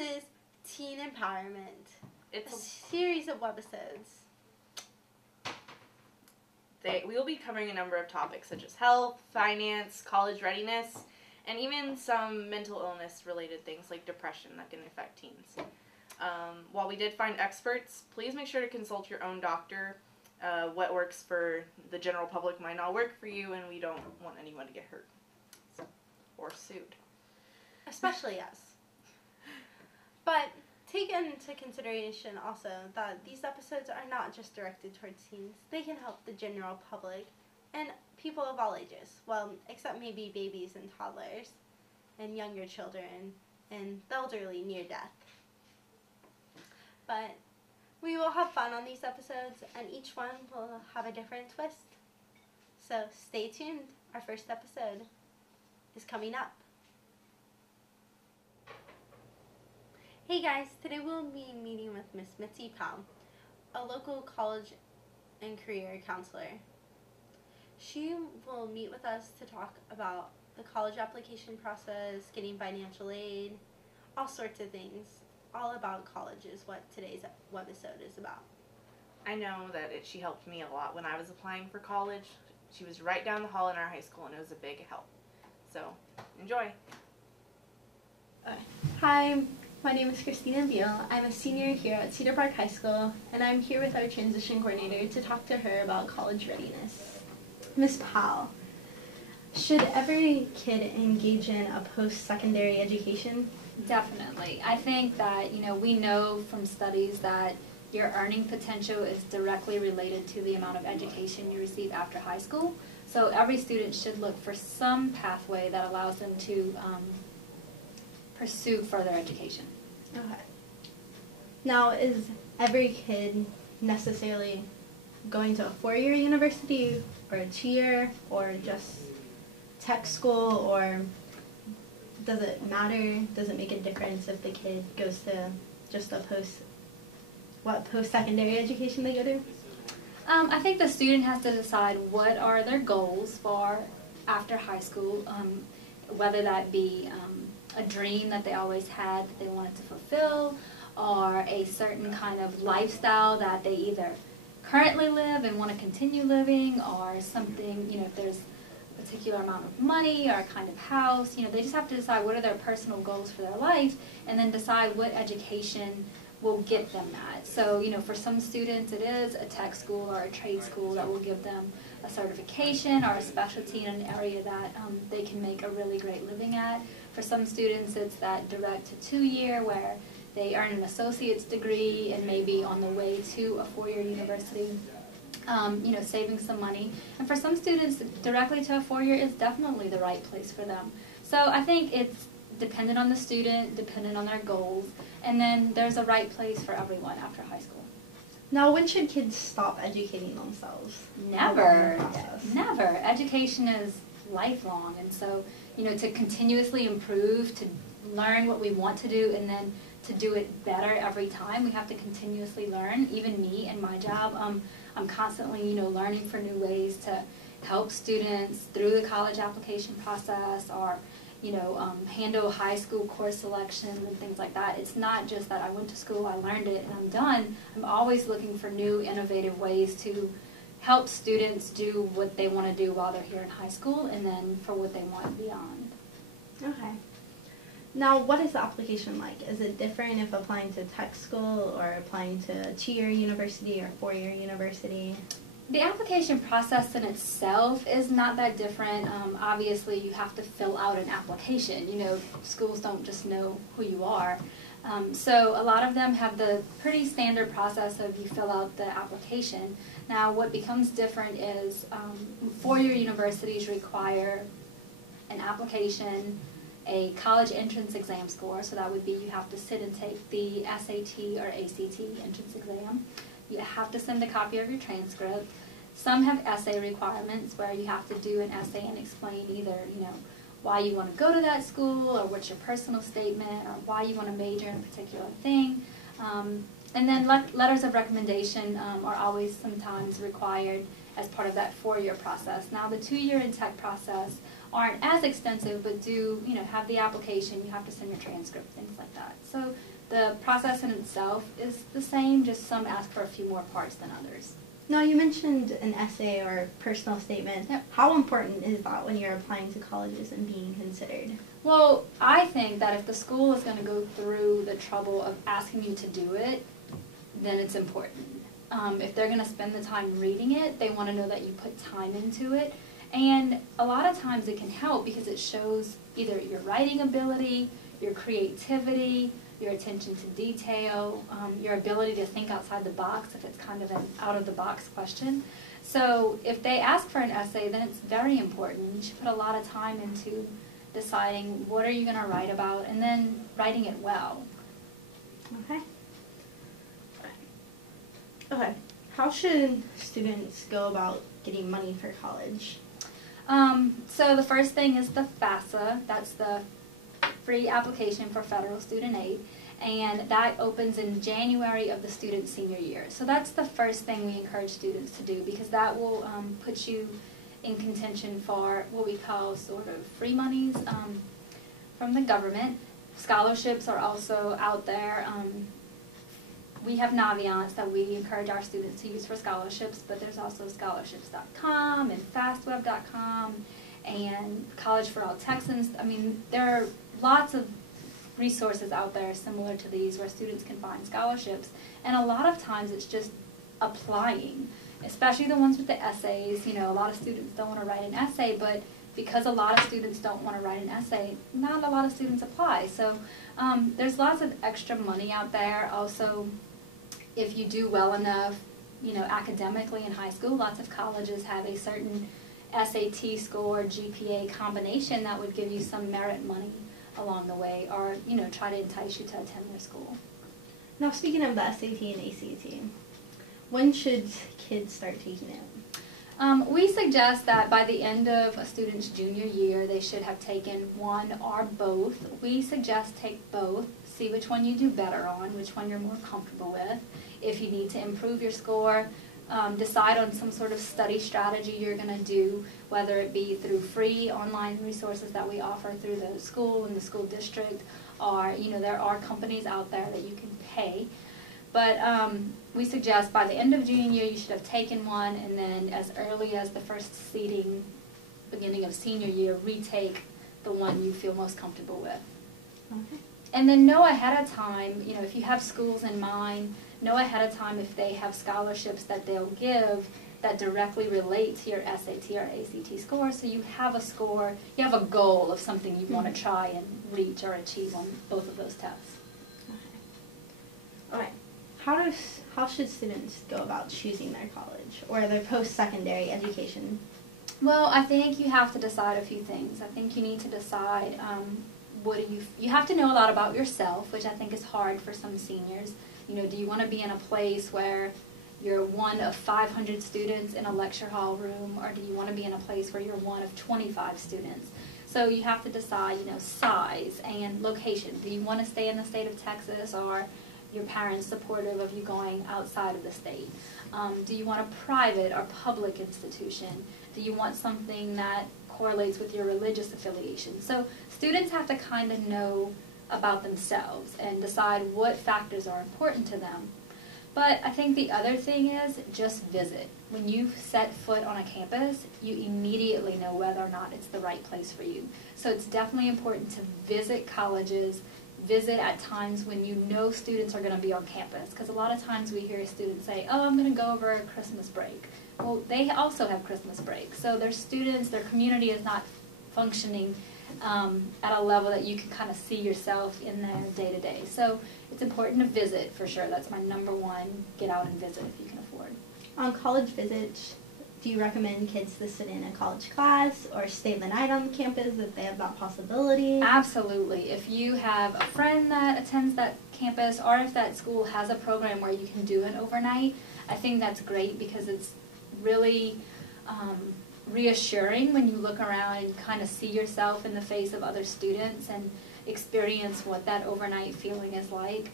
is Teen Empowerment. It's a series of webisodes. We will be covering a number of topics such as health, finance, college readiness, and even some mental illness related things like depression that can affect teens. While we did find experts, please make sure to consult your own doctor. What works for the general public might not work for you, and we don't want anyone to get hurt or sued. Especially us. But take into consideration also that these episodes are not just directed towards teens. They can help the general public and people of all ages. Well, except maybe babies and toddlers and younger children and the elderly near death. But we will have fun on these episodes, and each one will have a different twist. So stay tuned. Our first episode is coming up. Hey guys, today we'll be meeting with Miss Mitzi Powell, a local college and career counselor. She will meet with us to talk about the college application process, getting financial aid, all sorts of things. All about college is what today's webisode is about. I know that she helped me a lot when I was applying for college. She was right down the hall in our high school, and it was a big help. So, enjoy. Hi, my name is Kristina. I'm a senior here at Cedar Park High School, and I'm here with our transition coordinator to talk to her about college readiness. Ms. Powell, should every kid engage in a post-secondary education? Definitely. I think that, we know from studies that your earning potential is directly related to the amount of education you receive after high school. So every student should look for some pathway that allows them to pursue further education. Okay. Now, is every kid necessarily going to a 4-year university or a 2-year or just tech school, or does it matter? Does it make a difference if the kid goes to just a post-secondary education they go to? I think the student has to decide what are their goals for after high school, whether that be a dream that they always had that they wanted to fulfill, or a certain kind of lifestyle that they either currently live and want to continue living, or something, if there's particular amount of money or a kind of house. They just have to decide what are their personal goals for their life, and then decide what education will get them that. So, for some students it is a tech school or a trade school that will give them a certification or a specialty in an area that they can make a really great living at. For some students it's that direct to 2-year where they earn an associate's degree and maybe on the way to a 4-year university. Saving some money. And for some students, directly to a 4-year is definitely the right place for them. So I think it's dependent on the student, dependent on their goals, and then there's a right place for everyone after high school. Now, when should kids stop educating themselves? Never. Never. Education is lifelong, and so, to continuously improve, to learn what we want to do, and then to do it better every time, we have to continuously learn. Even me and my job, I'm constantly, learning for new ways to help students through the college application process, or, handle high school course selections and things like that. It's not just that I went to school, I learned it, and I'm done. I'm always looking for new, innovative ways to help students do what they want to do while they're here in high school, and then for what they want beyond. Okay. Now, what is the application like? Is it different if applying to tech school or applying to a 2-year university or 4-year university? The application process in itself is not that different. Obviously, you have to fill out an application. Schools don't just know who you are. So a lot of them have the pretty standard process of you fill out the application. Now, what becomes different is 4-year universities require an application, a college entrance exam score, so that would be you have to sit and take the SAT or ACT entrance exam. You have to send a copy of your transcript. Some have essay requirements where you have to do an essay and explain either, why you want to go to that school, or what's your personal statement, or why you want to major in a particular thing. And then letters of recommendation are always sometimes required as part of that 4-year process. Now, the 2-year in tech process aren't as extensive, but do, have the application, you have to send your transcript, things like that. So the process in itself is the same, just some ask for a few more parts than others. Now, you mentioned an essay or personal statement. Yep. How important is that when you're applying to colleges and being considered? Well, I think that if the school is going to go through the trouble of asking you to do it, then it's important. If they're going to spend the time reading it, they want to know that you put time into it. And a lot of times it can help because it shows either your writing ability, your creativity, your attention to detail, your ability to think outside the box if it's kind of an out-of-the-box question. So if they ask for an essay, then it's very important. You should put a lot of time into deciding what are you going to write about and then writing it well. Okay. Okay. How should students go about getting money for college? So the first thing is the FAFSA. That's the free application for federal student aid, and that opens in January of the student's senior year. So that's the first thing we encourage students to do, because that will put you in contention for what we call sort of free monies from the government. Scholarships are also out there. We have Naviance that we encourage our students to use for scholarships, but there's also scholarships.com and fastweb.com and College for All Texans. I mean, there are lots of resources out there similar to these where students can find scholarships, and a lot of times it's just applying, especially the ones with the essays. A lot of students don't want to write an essay, but because a lot of students don't want to write an essay, not a lot of students apply. So there's lots of extra money out there. Also, if you do well enough, academically in high school, lots of colleges have a certain SAT score, GPA combination that would give you some merit money along the way, or try to entice you to attend their school. Now, speaking of the SAT and ACT, when should kids start taking it? We suggest that by the end of a student's junior year, they should have taken one or both. We suggest take both, see which one you do better on, which one you're more comfortable with. If you need to improve your score, decide on some sort of study strategy you're going to do, whether it be through free online resources that we offer through the school and the school district, or there are companies out there that you can pay. But we suggest by the end of junior year you should have taken one, and then as early as the first seating, beginning of senior year, retake the one you feel most comfortable with. Okay. And then know ahead of time, if you have schools in mind, know ahead of time if they have scholarships that they'll give that directly relate to your SAT or ACT score, so you have a score, you have a goal of something you want to try and reach or achieve on both of those tests. Okay. All right. How should students go about choosing their college or their post-secondary education? Well, I think you have to decide a few things. I think you need to decide you have to know a lot about yourself, which I think is hard for some seniors. Do you want to be in a place where you're one of 500 students in a lecture hall room, or do you want to be in a place where you're one of 25 students? So you have to decide, size and location. Do you want to stay in the state of Texas, or your parents supportive of you going outside of the state? Do you want a private or public institution? Do you want something that correlates with your religious affiliation? So students have to kind of know about themselves and decide what factors are important to them. But I think the other thing is just visit. When you set foot on a campus, you immediately know whether or not it's the right place for you. So it's definitely important to visit colleges, visit at times when you know students are going to be on campus. Because a lot of times we hear students say, oh, I'm going to go over a Christmas break. Well, they also have Christmas break. So their students, their community is not functioning at a level that you can kind of see yourself in their day-to-day. So it's important to visit for sure. That's my number one. Get out and visit if you can afford. On college visits, do you recommend kids to sit in a college class or stay the night on campus if they have that possibility? Absolutely. If you have a friend that attends that campus, or if that school has a program where you can do an overnight, I think that's great, because it's really reassuring when you look around and kind of see yourself in the face of other students and experience what that overnight feeling is like.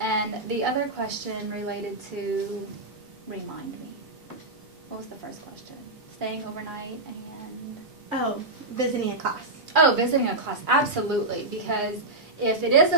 And the other question related to, remind me, what was the first question? Staying overnight and Oh, visiting a class. Oh, visiting a class, absolutely, because if it is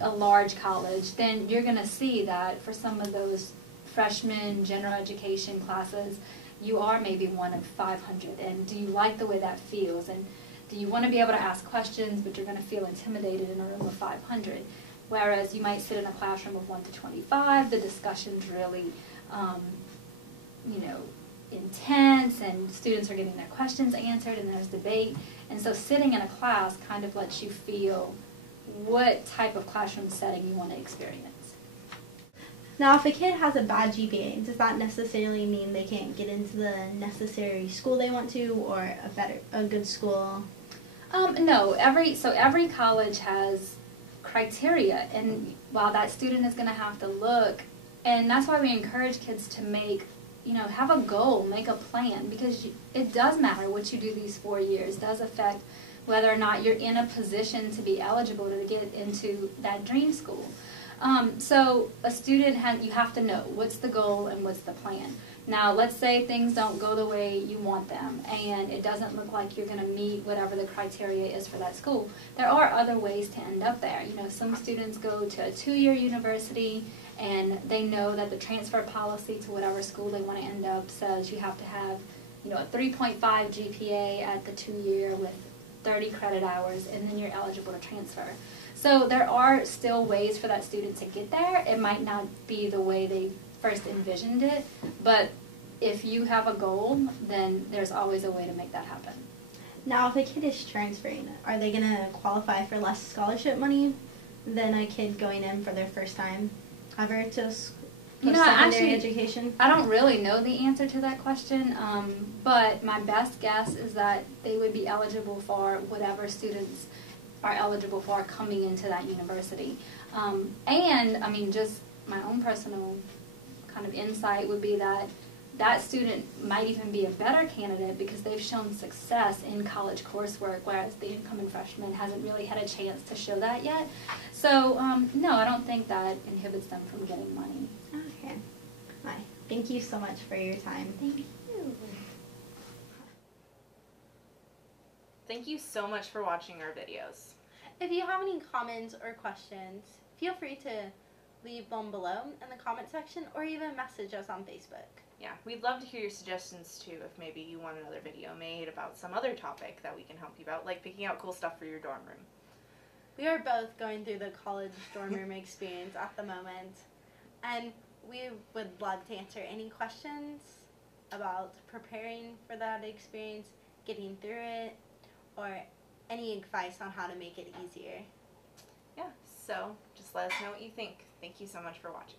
a large college, then you're going to see that for some of those freshman general education classes, you are maybe one of 500. And do you like the way that feels? And do you want to be able to ask questions, but you're going to feel intimidated in a room of 500? Whereas you might sit in a classroom of 1 to 25, the discussion's really, intense, and students are getting their questions answered, and there's debate. And so sitting in a class kind of lets you feel what type of classroom setting you want to experience. Now, if a kid has a bad GPA, does that necessarily mean they can't get into the necessary school they want to, or a good school? No, every college has criteria, and while that student is going to have to look, and that's why we encourage kids to have a goal, make a plan, because it does matter what you do these 4 years. It does affect whether or not you're in a position to be eligible to get into that dream school. So a student, you have to know what's the goal and what's the plan. Now, let's say things don't go the way you want them, and it doesn't look like you're going to meet whatever the criteria is for that school. There are other ways to end up there. Some students go to a 2-year university, and they know that the transfer policy to whatever school they want to end up says you have to have, a 3.5 GPA at the 2-year with 30 credit hours, and then you're eligible to transfer. So there are still ways for that student to get there. It might not be the way they first envisioned it, but if you have a goal, then there's always a way to make that happen. Now, if a kid is transferring, are they going to qualify for less scholarship money than a kid going in for their first time ever to post-secondary education? I don't really know the answer to that question, but my best guess is that they would be eligible for whatever students are eligible for coming into that university. Just my own personal kind of insight would be that that student might even be a better candidate because they've shown success in college coursework, whereas the incoming freshman hasn't really had a chance to show that yet. So, no, I don't think that inhibits them from getting money. Okay. Bye. Thank you so much for your time. Thank you. Thank you so much for watching our videos. If you have any comments or questions, feel free to leave them below in the comment section or even message us on Facebook. Yeah, we'd love to hear your suggestions too, if maybe you want another video made about some other topic that we can help you out, like picking out cool stuff for your dorm room. We are both going through the college dorm room experience at the moment, and we would love to answer any questions about preparing for that experience, getting through it, or any advice on how to make it easier. Yeah, so just let us know what you think. Thank you so much for watching.